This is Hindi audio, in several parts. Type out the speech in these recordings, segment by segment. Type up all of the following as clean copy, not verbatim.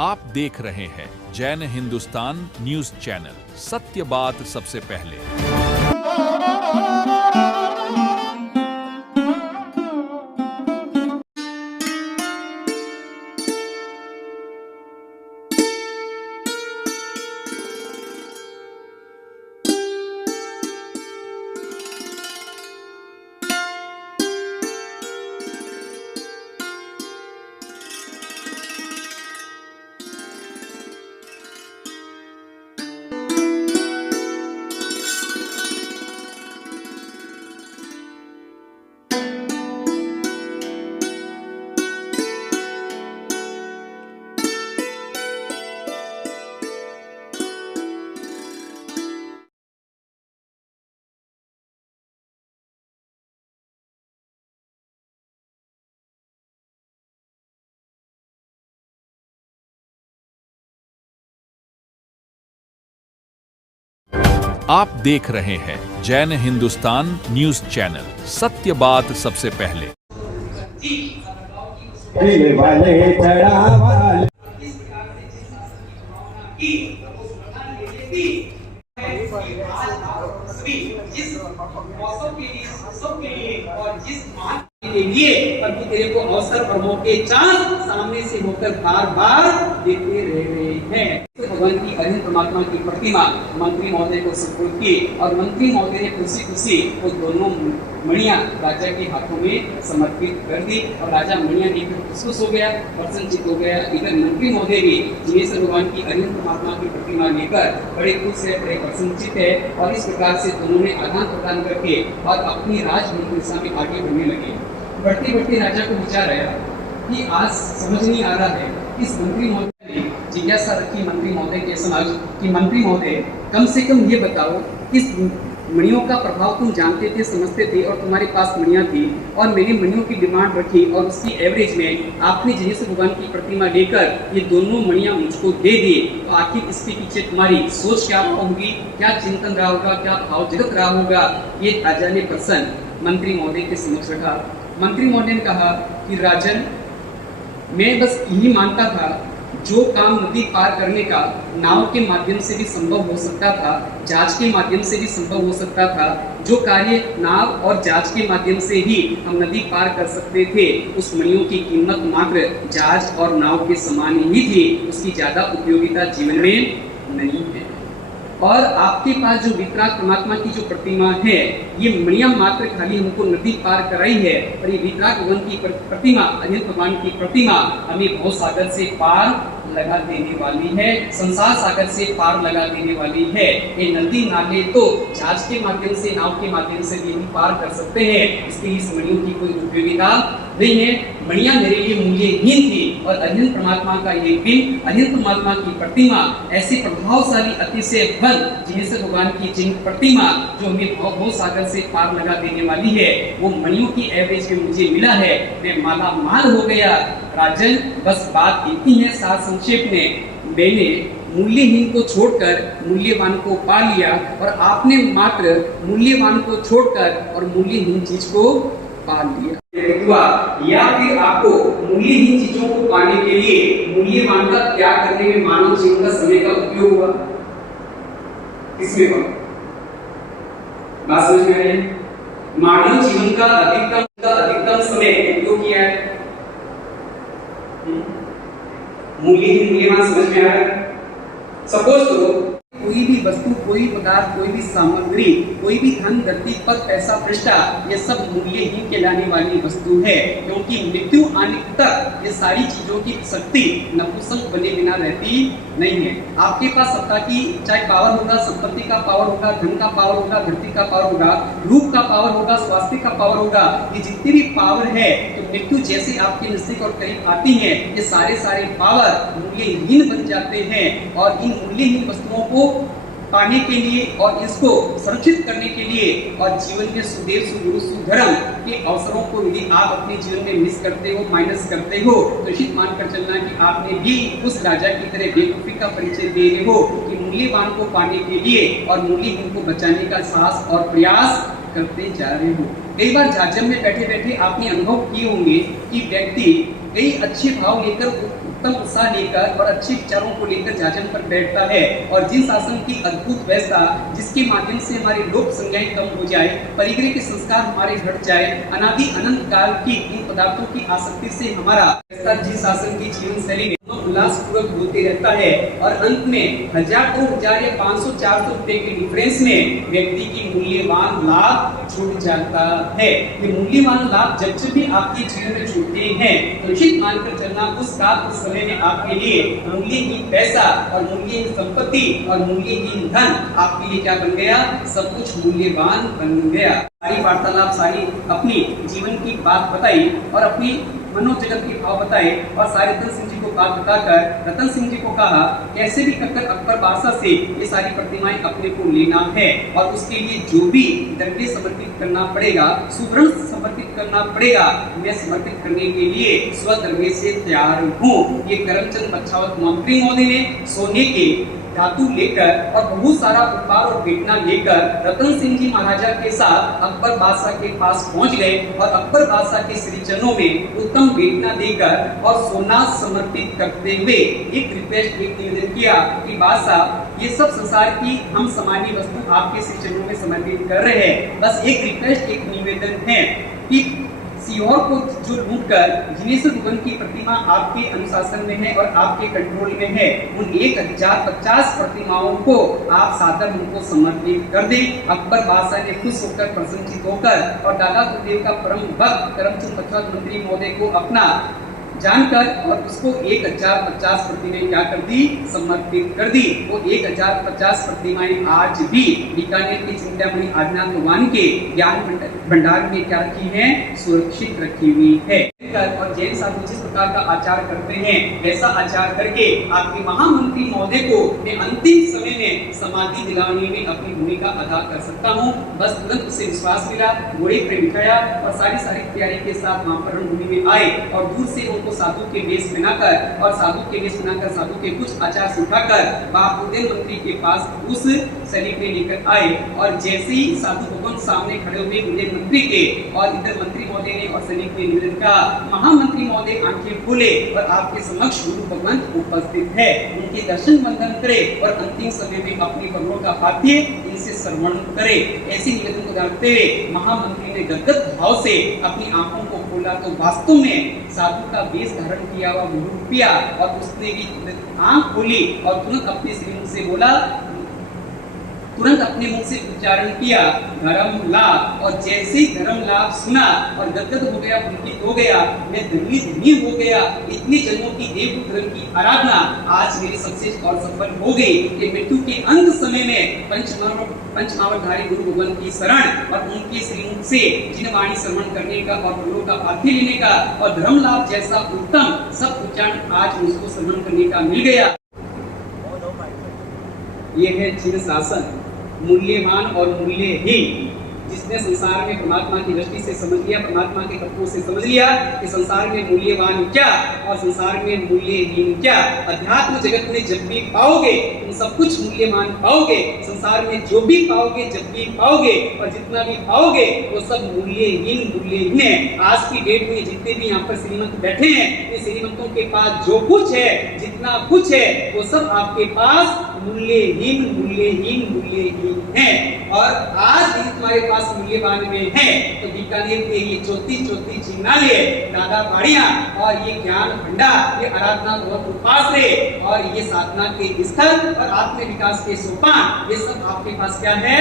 आप देख रहे हैं जैन हिंदुस्तान न्यूज चैनल, सत्य बात सबसे पहले। आप देख रहे हैं जैन हिंदुस्तान न्यूज चैनल, सत्य बात सबसे पहले। के लिए परंतु तेरे को अवसर और मौके चांस सामने से होकर बार बार देते रहे हैं। भगवान की अनंत परमात्मा की प्रतिमा मंत्री महोदय को सुपुर्द की और मंत्री महोदय ने खुशी खुशी वो दोनों मणियां राजा के हाथों में समर्पित कर दी और राजा मणियां देखकर खुश हो गया, प्रसन्नचित हो गया। इधर मंत्री महोदय भी जिनेश्वर भगवान की अनंत परमात्मा की प्रतिमा लेकर बड़े खुश है, बड़े प्रसन्नचित है और इस प्रकार से दोनों ने आदान प्रदान करके और अपनी राजनीति दिशा में आगे बढ़ने लगे। बढ़ते बढ़ते राजा को विचार आया कि आज समझ नहीं आ रहा है। इस मंत्री महोदय ने जिज्ञासा रखी मंत्री महोदय के समक्ष कि मंत्री महोदय कम से कम ये बताओ, इस मणियों का प्रभाव तुम जानते थे, समझते थे और तुम्हारे पास मणियां थी और मेरी मणियों की डिमांड रखी और उसकी एवरेज में आपने जिनेश्वर भगवान की प्रतिमा लेकर ये दोनों मणियां मुझको दे दी, तो आखिर इसके पीछे तुम्हारी सोच क्या होगी, क्या चिंतन रहा होगा, क्या भाव जगत रहा होगा। ये राजा ने प्रश्न मंत्री महोदय के समक्ष रखा। मंत्री महोदय ने कहा कि राजन, मैं बस यही मानता था जो काम नदी पार करने का नाव के माध्यम से भी संभव हो सकता था, जहाज के माध्यम से भी संभव हो सकता था, जो कार्य नाव और जहाज के माध्यम से ही हम नदी पार कर सकते थे, उस मणियों की कीमत मात्र जहाज और नाव के समान ही थी, उसकी ज्यादा उपयोगिता जीवन में नहीं है। और आपके पास जो वितराग परमात्मा की जो प्रतिमा है, ये मणियां मात्र खाली हमको नदी पार कराई है, और ये वितराग भगवान की प्रतिमा, अनंत भगवान की प्रतिमा हमें भव सागर से पार लगा देने वाली है, संसार सागर से पार लगा देने वाली है। ये नदी नाले तो जहाज के माध्यम से, नाव के माध्यम से भी पार कर सकते हैं, इसलिए इस मणियों की कोई उपयोगिता नहीं है। मणियां मेरे लिए मूल्यहीन थी और अनंत परमात्मा का ये पिंड, अनंत परमात्मा की प्रतिमा, ऐसी प्रभावशाली अतिशय बल जिनेश्वर भगवान की जिन प्रतिमा जो हमें भव सागर से पार लगा देने वाली है, वो मणियों की एवरेज में मुझे मिला है, मैं माला माल हो गया। राजन, बस बात इतनी है सार संक्षेप में, मैंने मूल्यहीन को छोड़कर मूल्यवान को पा लिया और आपने मात्र मूल्यवान को छोड़कर और मूल्यहीन चीज को पा लिया। या फिर आपको मूल्यहीन चीजों को पाने के लिए मूल्यवान का त्याग करने में मानव जीवन का समय का उपयोग हुआ, इसमें बात समझ में आई? मानव जीवन का अधिकतम समय उपयोग किया है। मूल्यवान समझ में आ रहा है? सपोज करो कोई भी वस्तु, कोई पदार्थ, कोई भी सामग्री, कोई भी धन, धरती, पद, पैसा, पृष्ठा, ये सब मूल्यहीन कहलाने वाली वस्तु है, क्योंकि मृत्यु आने तक ये सारी चीजों की शक्ति नपुंसक बने बिना रहती नहीं है। आपके पास सत्ता की चाहे पावर होगा, संपत्ति का पावर होगा, धन का पावर होगा, धरती का पावर होगा, रूप का पावर होगा, स्वास्थ्य का पावर होगा, ये जितनी भी पावर है, तो मृत्यु जैसे आपके नजदीक और करीब आती है, ये सारे पावर मूल्यहीन बन जाते हैं। और इन मूल्यहीन वस्तुओं को पाने के लिए और इसको सुरक्षित करने के लिए और जीवन के सुदेव, सुगुरु, सुधर्म के अवसरों को यदि आप अपने जीवन में मिस करते हो, माइनस करते हो, तो निश्चित मानकर चलना कि आपने भी उस राजा की तरह बेवकूफी का परिचय दे रहे हो कि मूल्यवान को पाने के लिए और मूल्यहीन को बचाने का साहस और प्रयास करते जा रहे हो। कई बार झाझम में बैठे बैठे आपने अनुभव किए होंगे कि व्यक्ति कई अच्छे भाव लेकर, उत्तम उत्साह लेकर और अच्छे विचारों को लेकर जाचन पर बैठता है। और जिन शासन की अद्भुत व्यवस्था जिसके माध्यम से हमारे लोक संज्ञाएं कम हो जाए, परिग्रह के संस्कार हमारे घट जाए, अनादि अनंत काल की इन पदार्थों की आसक्ति से हमारा जिस शासन की जीवन शैली में उल्लास पूर्वक बोलते रहता है और अंत में 1000, 2000 या 500, 400 रुपए के डिफरेंस में व्यक्ति की मूल्यवान लाभ छूट जाता है। ये मूल्यवान लाभ जब भी आपके जीवन में छूटते हैं तो निश्चित मानकर चलना उस काल उस समय में आपके लिए मूल्यहीन पैसा और मूल्यहीन संपत्ति और मूल्यहीन धन आपके लिए क्या बन गया, सब कुछ मूल्यवान बन गया। सारी वार्तालाप, सारी अपनी जीवन की बात बताई और अपनी मनोजगत के भाव बताए और सारे रतन सिंह जी को बात बताकर रतन सिंह जी को कहा कैसे भी कर अकबर बादशाह से ये सारी प्रतिमाएं अपने को लेना है और उसके लिए जो भी द्रव्य समर्पित करना पड़ेगा, सुवर्ण समर्पित करना पड़ेगा, मैं समर्पित करने के लिए स्वद्रव्य से तैयार हूँ। ये करमचंद बछावत मंत्री महोदय ने सोने के धातु लेकर और बहुत सारा उपहार और भेंटना लेकर रतन सिंह जी महाराजा के साथ अकबर बादशाह के पास पहुंच गए और अकबर बादशाह के श्री चरणों में उत्तम भेंटना देकर और सोना समर्पित करते हुए एक रिक्वेस्ट, एक निवेदन किया कि बादशाह ये सब संसार की हम सामान्य वस्तु आपके श्री चरणों में समर्पित कर रहे हैं, बस एक रिक्वेस्ट, एक निवेदन है कि सीहोर को जो लूटकर जिनेश्वर भगवान की प्रतिमा आपके अनुशासन में है और आपके कंट्रोल में है, उन 1050 प्रतिमाओं को आप सादर उनको समर्पित कर दें। अकबर बादशाह ने खुश होकर, प्रसन्नचित होकर और दादा गुरुदेव का परम भक्त करमचंद बछावत मंत्री महोदय को अपना जानकर और उसको 1050 प्रतिमाएं क्या कर दी, समर्पित कर दी। वो 1050 प्रतिमाएं आज भी बीकानेर के चिंतामणि आदिनाथ भगवान के ज्ञान भंडार में क्या रखी है, सुरक्षित रखी हुई है। और जैन साधु जिस प्रकार का आचार करते हैं वैसा आचार करके आपके महामंत्री महोदय को मैं अंतिम समय में समाधि दिलाने में अपनी भूमिका अदा कर सकता हूँ। बस तुरंत उसे विश्वास मिला, घोड़े पे बिठाया और सारी तैयारी के साथ वहाँ पर रणभूमि में आए और दूर से उनको साधु के वेश बनाकर और साधु के वेश बनाकर साधु के कुछ आचार सिखाकर बाबूदेव मंत्री के पास उस सैनिक में लेकर आए और जैसे ही साधु भगवान सामने खड़े हुए उदय मंत्री के और इधर मंत्री महोदय ने और सैनिक ने निवेदन कहा, महामंत्री महोदय आंखें खोले और आपके समक्ष गुरु भगवान उपस्थित है, उनके दर्शन वंदन करे और अंतिम समय में अपनी पगड़ों का पाथ्य इनसे श्रवण करे। ऐसी निवेदन को डालते हुए महामंत्री ने गदगद भाव से अपनी आंखों को खोला तो वास्तव में साधु का वेश धारण किया हुआ गुरु पिया और उसने भी आंख खोली और तुरंत अपने श्रीमुख से बोला, तुरंत अपने मुख से उच्चारण किया धर्म लाभ। और जैसे ही धर्म लाभ सुना और गदगद हो गया, पुलकित हो गया, मैं धन्य हो गया। इतने जन्मों की देव धर्म की आराधना आज मेरी सक्सेस और सफल हो गई कि मृत्यु के अंत समय में पंचमावरधारी गुरु भगवान की शरण और उनके श्रीमुख से जिन वाणी श्रवण करने का और गुरु का पाथ्य लेने का और धर्म लाभ जैसा उत्तम सब उच्चारण आज मुझको श्रवण करने का मिल गया। ये है चिर शासन, मूल्यवान और मूल्यहीन। जिसने संसार में परमात्मा की दृष्टि से समझ लिया, परमात्मा के तत्वों से समझ लिया कि संसार में मूल्यवान क्या और संसार में मूल्यहीन क्या। अध्यात्म जगत में जब भी पाओगे तुम सब कुछ मूल्यवान पाओगे, संसार में जो भी पाओगे जब भी पाओगे और जितना भी पाओगे वो सब मूल्यहीन है। आज की डेट में जितने भी यहाँ पर श्रीमंत बैठे हैं, इन श्रीमंतों के पास जो कुछ है, जितना कुछ है, वो सब आपके पास मूल्यहीन है। और आज भी तुम्हारे पास मूल्यवान में है तो बीकानेर के ये चौथी चिन्हालय, दादा बाड़िया और ये ज्ञान भंडार, ये आराधना बहुत उपासरे और ये साधना के स्थल और आत्म विकास के सोपान, ये सब आपके पास क्या है,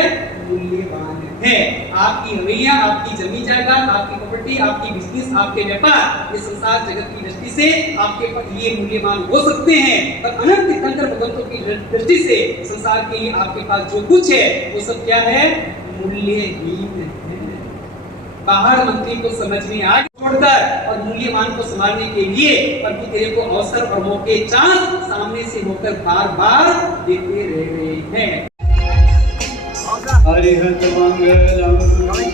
मूल्यवान है। आपकी रवैया, आपकी जमीन जायदाद, आपकी प्रॉपर्टी, आपकी बिजनेस, आपके व्यापार, ये संसार जगत की दृष्टि से आपके लिए मूल्यवान हो सकते हैं, पर अनंत तीर्थंकर भगवंतों की दृष्टि से संसार के लिए आपके पास जो कुछ है वो सब क्या है, मूल्यहीन है। बाहर मंत्री को समझ में आ छोड़कर और मूल्यवान को संभालने के लिए परंतु तेरे को अवसर और मौके चांस सामने से होकर बार बार देते रहे हैं। हरिहत मंगलम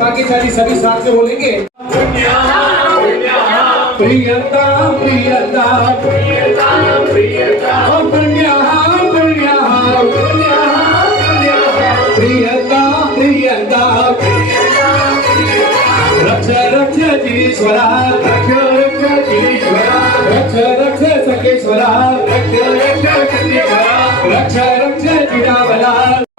बाकी सारी सभी साथ से बोलेंगे। प्रियता प्रियता प्रियता प्रियता प्रियता प्रियता रक्ष रक्ष जीश्वरा रक्ष रक्ष जीश्वरा रक्ष रक्ष सकेश्वरा रक्ष रक्ष सकेश्वरा रक्ष रक्ष जिरावला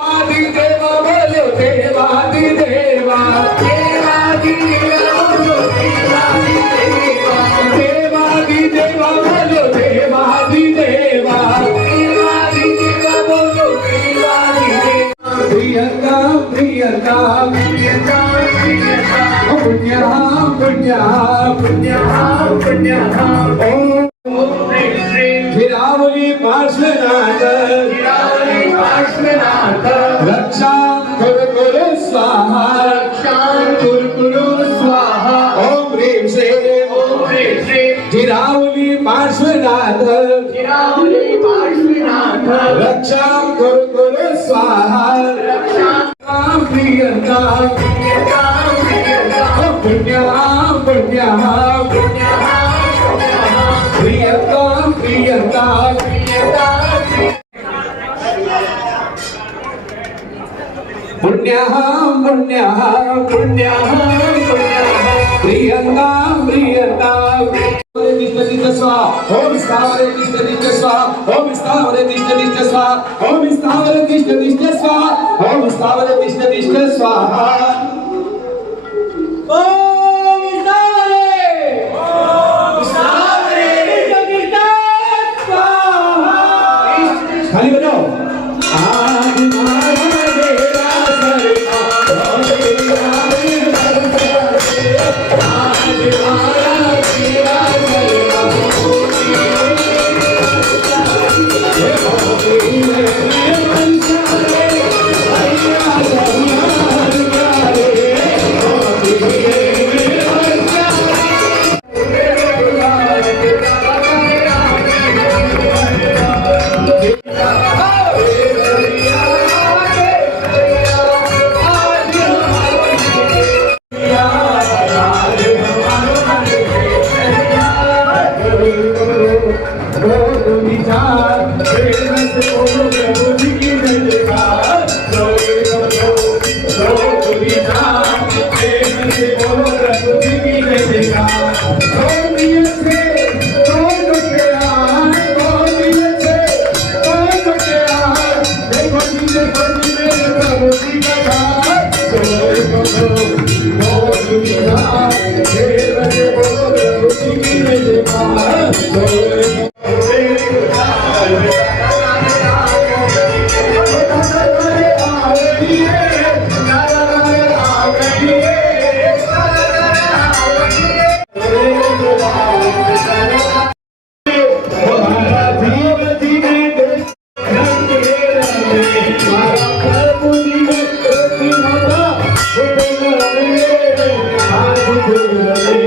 आदि देवा बोलो देवादि देवा देवादि देवा बोलो देवादि देवा देवादि देवा बोलो देवादि देवा देवादि देवा बोलो देवादि देवा प्रियता प्रियता प्रियता प्रियता पुण्यः पुण्यः पुण्यः पुण्यः ओम हिरावली पार्श्वनाथ हिरावली पार्श्वनाथ रक्षा कुरु स्वाहा रक्षा कुरु स्वाहा ओम ह्रीं श्रीं हिरावली पार्श्वनाथ हिरावली पार्श्वनाथ रक्षा कुरु स्वाहा रक्षा प्रियता प्रियता प्रियता पुण्यः पुण्यः पुण्यः प्रियता प्रियता प्रियता पुण्यः पुण्यः पुण्यः प्रियता प्रियता ओम स्थावरे तिष्ठ तिष्ठ स्वाहा ओम स्थावरे तिष्ठ तिष्ठ स्वाहा ओम स्थावरे तिष्ठ तिष्ठ स्वाहा ओम स्थावरे तिष्ठ तिष्ठ स्वाहा ओम स्थावरे तिष्ठ स्वाहा खाली बजाओ आज मारा देवा सरका आज मारा देवा सरका बुद्धि